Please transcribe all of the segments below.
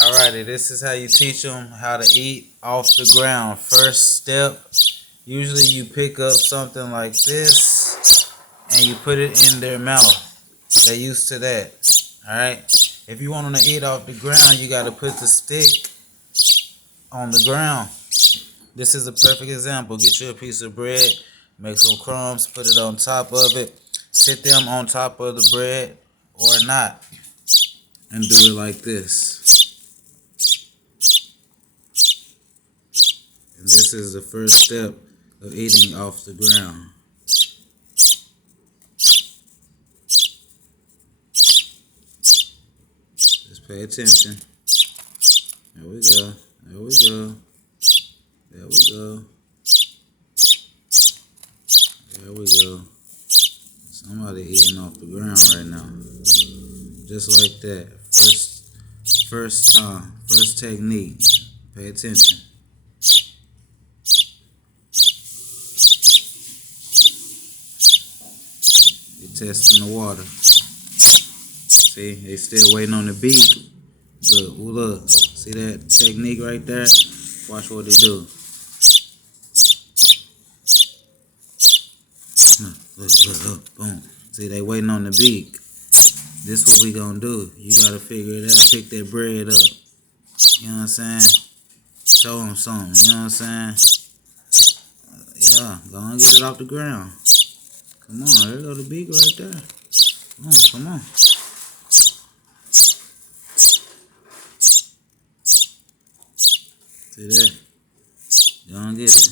Alrighty, this is how you teach them how to eat off the ground. First step, usually you pick up something like this and you put it in their mouth. They're used to that. Alright? If you want them to eat off the ground, you got to put the stick on the ground. This is a perfect example. Get you a piece of bread, make some crumbs, put it on top of it, sit them on top of the bread or not, and do it like this. And this is the first step of eating off the ground. Just pay attention. There we go. There we go. There we go. There we go. Somebody eating off the ground right now. Just like that. First time. First technique. Pay attention. They testing the water. See, they still waiting on the beat. But look, see that technique right there? Watch what they do. Look, boom. See, they waiting on the beak. This what we gonna do. You gotta figure it out. Pick that bread up. You know what I'm saying? Show them something. You know what I'm saying? Yeah, go and get it off the ground. Come on, there go the beak right there. Come on. See that? Go and get it.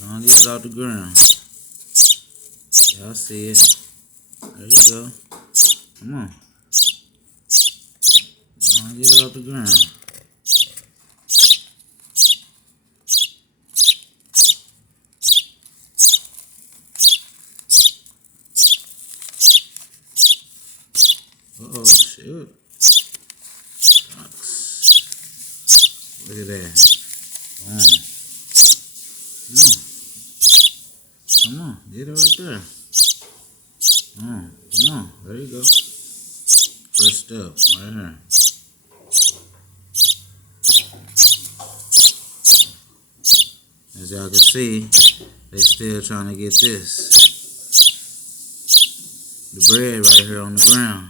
Go and get it off the ground. Y'all see it. There you go. Come on. Go and get it off the ground. Uh-oh, shoot. Look at that. Come on, get it right there. Come on, there you go. First step, right here. As y'all can see, they still trying to get this. The bread right here on the ground.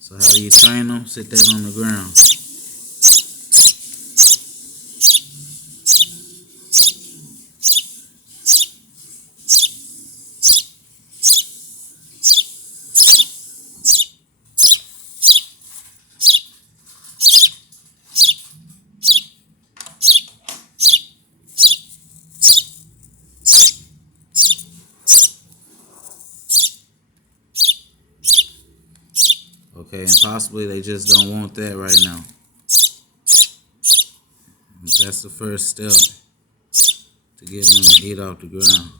So how do you train them? Sit that on the ground. Okay, and possibly they just don't want that right now. That's the first step to getting them to eat off the ground.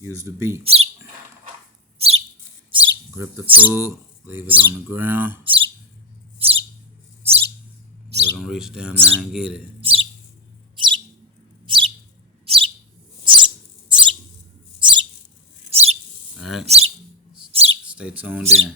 Use the beak. Grip the food, leave it on the ground. Let them reach down there and get it. Alright, stay tuned in.